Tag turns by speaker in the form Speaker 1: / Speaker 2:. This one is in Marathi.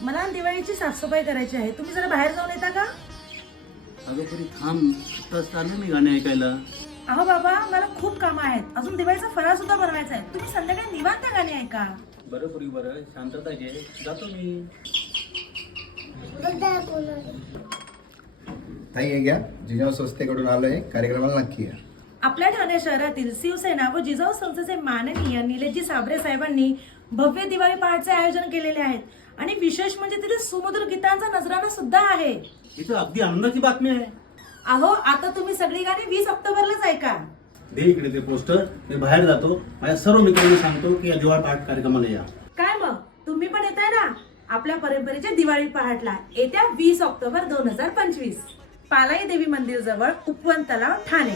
Speaker 1: साफसफाई करायची आहे. तुम्ही जरा बाहेर जाऊन येता का?
Speaker 2: अगं परी थांब. आत्ताच मी गाणे ऐकायला.
Speaker 1: अहो बाबा मला खूप कामं आहेत. अजून दिवाळीचा फराळ सुद्धा बनवायचा आहे. तुम्ही संध्याकाळी निवांत गाणी ऐका.
Speaker 2: बरं पुरी बरं. शांतता घे. जातो मी.
Speaker 3: ताई हे घ्या. जिजाऊ संस्थेकडून आलोय. कार्यक्रमाला नक्की या.
Speaker 1: आपल्या ठाणे शहरातील शिवसेना व जिजाऊ संस्थेचे माननीय निलेशजी साबरे साहेबांनी भव्य दिवाळी पहाटचे आयोजन केलेले आहेत. आणि विशेष म्हणजे तिथे सुमधुर गीतांचा नजराणा सुद्धा आहे.
Speaker 2: इथं अगदी आनंदाची बातमी आहे.
Speaker 1: अहो आता तुम्ही सगळी गाणी वीस ऑक्टोबरलाच ऐका.
Speaker 2: दे इकडे ते पोस्टर मी बाहेर जातो माझ्या सर्व मित्रांना सांगतो की या दिवाळ पाठ कार्यक्रमाला या.
Speaker 1: काय मग? तुम्ही पण येताय ना? आपल्या परंपरेच्या दिवाळी पहाटला येत्या वीस ऑक्टोबर दोन हजार पंचवीस. पालाई देवी मंदिर जवळ उपवन तलाव ठाणे